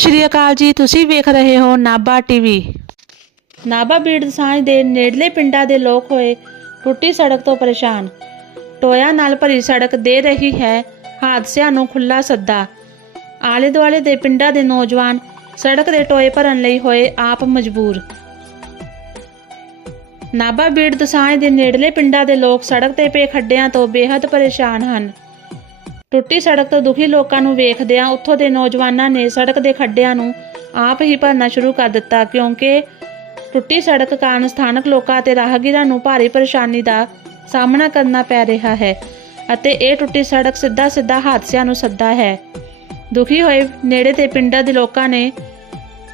ਸ਼੍ਰੀ ਅਕਾਲ ਜੀ, ਤੁਸੀਂ ਵੇਖ ਰਹੇ ਹੋ ਨਾਬਾ ਟੀਵੀ। ਨਾਬਾ ਬੀੜ ਦਸਾਂਝ ਦੇ ਨੇੜਲੇ ਪਿੰਡਾਂ ਦੇ ਲੋਕ ਹੋਏ ਟੁੱਟੀ ਸੜਕ ਤੋਂ ਪਰੇਸ਼ਾਨ। ਟੋਇਆ ਨਾਲ ਭਰੀ ਸੜਕ ਦੇ ਰਹੀ ਹੈ ਹਾਦਸਿਆਂ ਨੂੰ ਖੁੱਲਾ ਸੱਦਾ। ਆਲੇ ਦੁਆਲੇ ਦੇ ਪਿੰਡਾਂ ਦੇ ਨੌਜਵਾਨ ਸੜਕ ਦੇ ਟੋਏ ਭਰਨ ਲਈ ਹੋਏ ਆਪ ਮਜਬੂਰ। ਨਾਬਾ ਬੀੜ ਦਸਾਂਝ ਦੇ ਨੇੜਲੇ ਪਿੰਡਾਂ ਦੇ ਲੋਕ ਸੜਕ ਤੇ ਪਏ ਖੱਡਿਆਂ ਤੋਂ ਬੇਹੱਦ ਪਰੇਸ਼ਾਨ ਹਨ। ਟੁੱਟੀ ਸੜਕ ਤੋਂ ਦੁਖੀ ਲੋਕਾਂ ਨੂੰ ਵੇਖਦਿਆਂ ਉੱਥੋਂ ਦੇ ਨੌਜਵਾਨਾਂ ਨੇ ਸੜਕ ਦੇ ਖੱਡਿਆਂ ਨੂੰ ਆਪ ਹੀ ਭਰਨਾ ਸ਼ੁਰੂ ਕਰ ਦਿੱਤਾ, ਕਿਉਂਕਿ ਟੁੱਟੀ ਸੜਕ ਕਾਰਨ ਸਥਾਨਕ ਲੋਕਾਂ ਅਤੇ ਰਾਹਗੀਰਾਂ ਨੂੰ ਭਾਰੀ ਪਰੇਸ਼ਾਨੀ ਦਾ ਸਾਹਮਣਾ ਕਰਨਾ ਪੈ ਰਿਹਾ ਹੈ ਅਤੇ ਇਹ ਟੁੱਟੀ ਸੜਕ ਸਿੱਧਾ ਸਿੱਧਾ ਹਾਦਸਿਆਂ ਨੂੰ ਸੱਦਾ ਹੈ। ਦੁਖੀ ਹੋਏ ਨੇੜੇ ਦੇ ਪਿੰਡਾਂ ਦੇ ਲੋਕਾਂ ਨੇ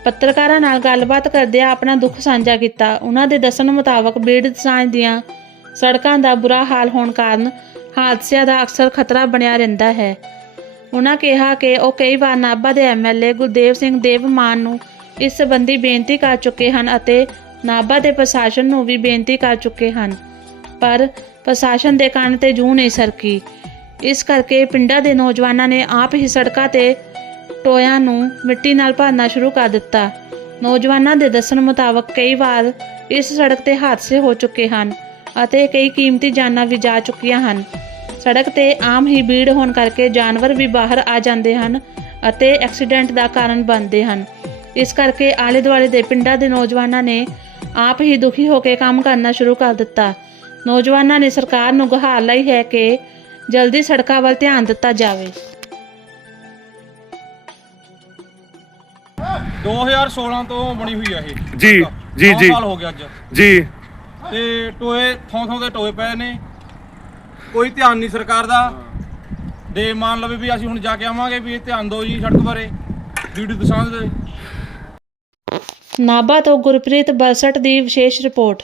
ਪੱਤਰਕਾਰਾਂ ਨਾਲ ਗੱਲਬਾਤ ਕਰਦਿਆਂ ਆਪਣਾ ਦੁੱਖ ਸਾਂਝਾ ਕੀਤਾ। ਉਹਨਾਂ ਦੇ ਦੱਸਣ ਮੁਤਾਬਕ, ਬੀੜ ਸਾਂਝ ਦੀਆਂ ਸੜਕਾਂ ਦਾ ਬੁਰਾ ਹਾਲ ਹੋਣ ਕਾਰਨ ਹਾਦਸਿਆਂ ਦਾ ਅਕਸਰ ਖਤਰਾ ਬਣਿਆ ਰਹਿੰਦਾ ਹੈ। ਉਹਨਾਂ ਕਿਹਾ ਕਿ ਉਹ ਕਈ ਵਾਰ ਨਾਭਾ ਦੇ ਐਮਐਲਏ ਗੁਰਦੇਵ ਸਿੰਘ ਦੇਵਮਾਨ ਨੂੰ ਇਸ ਸੰਬੰਧੀ ਬੇਨਤੀ ਕਰ ਚੁੱਕੇ ਹਨ ਅਤੇ ਨਾਭਾ ਦੇ ਪ੍ਰਸ਼ਾਸਨ ਨੂੰ ਵੀ ਬੇਨਤੀ ਕਰ ਚੁੱਕੇ ਹਨ। ਪਰ ਪ੍ਰਸ਼ਾਸਨ ਦੇ ਕੰਨ ਤੇ ਜੂ ਨਹੀਂ ਸਰਕੀ। ਇਸ ਕਰਕੇ ਪਿੰਡਾਂ ਦੇ ਨੌਜਵਾਨਾਂ ਨੇ ਆਪ ਹੀ ਸੜਕਾਂ ਤੇ ਟੋਇਆਂ ਨੂੰ ਮਿੱਟੀ ਨਾਲ ਭਰਨਾ ਸ਼ੁਰੂ ਕਰ ਦਿੱਤਾ। ਨੌਜਵਾਨਾਂ ਦੇ ਦੱਸਣ ਮੁਤਾਬਕ ਕਈ ਵਾਰ ਇਸ ਸੜਕ ਤੇ ਹਾਦਸੇ ਹੋ ਚੁੱਕੇ ਹਨ ਅਤੇ ਕਈ ਕੀਮਤੀ ਜਾਨਾਂ ਵੀ ਜਾ ਚੁੱਕੀਆਂ ਹਨ। ਸੜਕ ਤੇ ਆਮ ਹੀ ਭੀੜ ਹੋਣ ਕਰਕੇ ਜਾਨਵਰ ਵੀ ਬਾਹਰ ਆ ਜਾਂਦੇ ਹਨ ਅਤੇ ਐਕਸੀਡੈਂਟ ਦਾ ਕਾਰਨ ਬਣਦੇ ਹਨ। ਇਸ ਕਰਕੇ ਆਲੇ ਦੁਆਲੇ ਦੇ ਪਿੰਡਾਂ ਦੇ ਨੌਜਵਾਨਾਂ ਨੇ ਆਪ ਹੀ ਦੁਖੀ ਹੋ ਕੇ ਕੰਮ ਕਰਨਾ ਸ਼ੁਰੂ ਕਰ ਦਿੱਤਾ। ਨੌਜਵਾਨਾਂ ਨੇ ਸਰਕਾਰ ਨੂੰ ਗੁਹਾਰ ਲਈ ਹੈ ਕਿ ਜਲਦੀ ਸੜਕਾਂ ਵੱਲ ਧਿਆਨ ਦਿੱਤਾ ਜਾਵੇ। 2016 ਤੋਂ ਬਣੀ ਹੋਈ ਆ ਇਹ ਜੀ। ਜੀ, ਨੌ ਜੀ। ਸਾਲ ਹੋ ਗਿਆ ਅੱਜ। ਜੀ। ਤੇ ਟੋਏ ਥੋਂ ਥੋਂ ਦੇ ਟੋਏ ਪਏ ਨੇ। ਕੋਈ ਧਿਆਨ ਨਹੀਂ ਸਰਕਾਰ ਦਾ। ਦੇ ਮੰਨ ਲਵੇ ਵੀ ਅਸੀਂ ਹੁਣ ਜਾ ਕੇ ਆਵਾਂਗੇ ਵੀ ਇਹ ਧਿਆਨ ਦਿਓ ਜੀ ਸੜਕ ਬਾਰੇ ਵੀਡੀਓ ਦਸਾਂਝ ਦੇ। ਨਾਭਾ ਤੋਂ ਗੁਰਪ੍ਰੀਤ ਬਰਸਟ ਦੀ ਵਿਸ਼ੇਸ਼ ਰਿਪੋਰਟ।